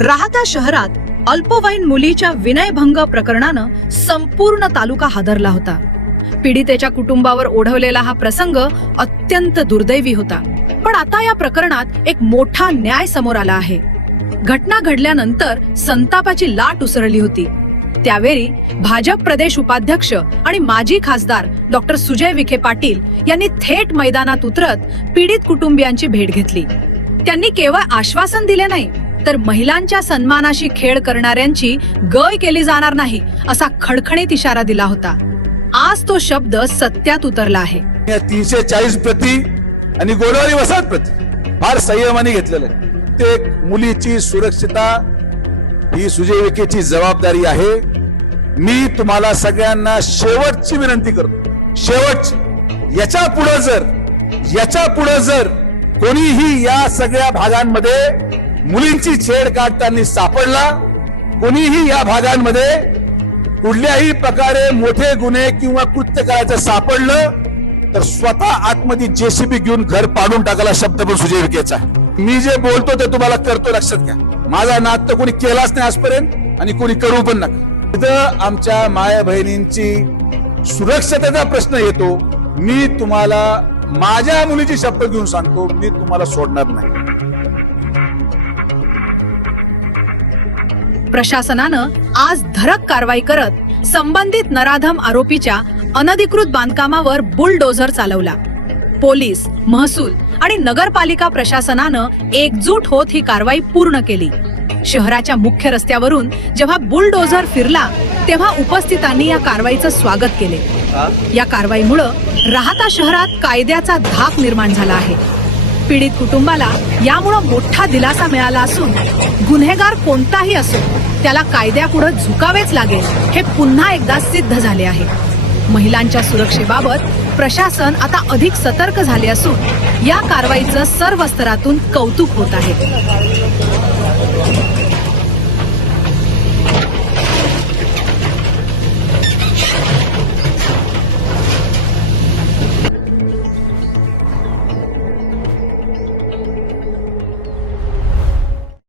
राहता शहरात अल्पवयीन मुलीच्या विनयभंग प्रकरणानं संपूर्ण तालुका हादरला होता. पीडितेच्या कुटुंबावर ओढवलेला हा प्रसंग अत्यंत दुर्दैवी होता. पण आता या प्रकरणात एक मोठा न्याय समोर आला आहे. घटना घडल्यानंतर संतापाची लाट उसळली होती. त्यावेळी भाजप प्रदेश उपाध्यक्ष आणि माजी खासदार डॉक्टर सुजय विखे पाटील यांनी थेट मैदानात उतरत पीडित कुटुंबियांची भेट घेतली. त्यांनी केवळ आश्वासन दिले नाही, तर महिलांच्या सन्मानाशी खेळ करणाऱ्यांची गय केली जाणार नाही असा खणखणीत इशारा दिला होता. आज तो शब्द सत्यात उतरला आहे. 340 प्रति आणि गोडवारी वसाहत प्रति फार संयमाने घेतलेलं आहे. प्रत्येक मुलीची सुरक्षितता ही सुजय विखेची जबाबदारी आहे. मी तुम्हाला सगळ्यांना शेवटची विनंती करतो, शेवटची, याच्या पुढे जर कोणीही या सगळ्या भागांमध्ये मुलींची छेड काढताना सापडला, कोणीही या भागांमध्ये कुठल्याही प्रकारे मोठे गुन्हे किंवा कृत्य करायचं सापडलं तर स्वतः आतमध्ये जेसीबी घेऊन घर पाडून टाकायला शब्द पण सुजय विखेचा. मी जे बोलतो ते तुम्हाला करतो, लक्षात घ्या. माझा नाद तर कोणी केलाच नाही आजपर्यंत आणि कोणी करू पण नका. तिथं आमच्या माया बहिणींची सुरक्षतेचा प्रश्न येतो. मी तुम्हाला माझ्या मुलीची शपथ घेऊन सांगतो, मी तुम्हाला सोडणार नाही. प्रशासनानं आज धडक कारवाई करत संबंधित नराधम आरोपीच्या अनधिकृत बांधकामावर बुलडोझर चालवला. पोलीस, महसूल आणि नगरपालिका प्रशासनानं एकजूट होत ही कारवाई पूर्ण केली. शहराच्या मुख्य रस्त्यावरून जेव्हा बुलडोझर फिरला तेव्हा उपस्थितांनी या कारवाईचं स्वागत केले. या कारवाईमुळे राहता शहरात कायद्याचा धाक निर्माण झाला आहे. पीडित कुटुंबाला यामुळे मोठा दिलासा मिळाला असून गुन्हेगार कोणताही असो त्याला कायद्यापुढे झुकावेच लागेल हे पुन्हा एकदा सिद्ध झाले आहे. महिलांच्या सुरक्षेबाबत प्रशासन आता अधिक सतर्क झाले असून या कारवाईचं सर्व स्तरातून कौतुक होत आहे.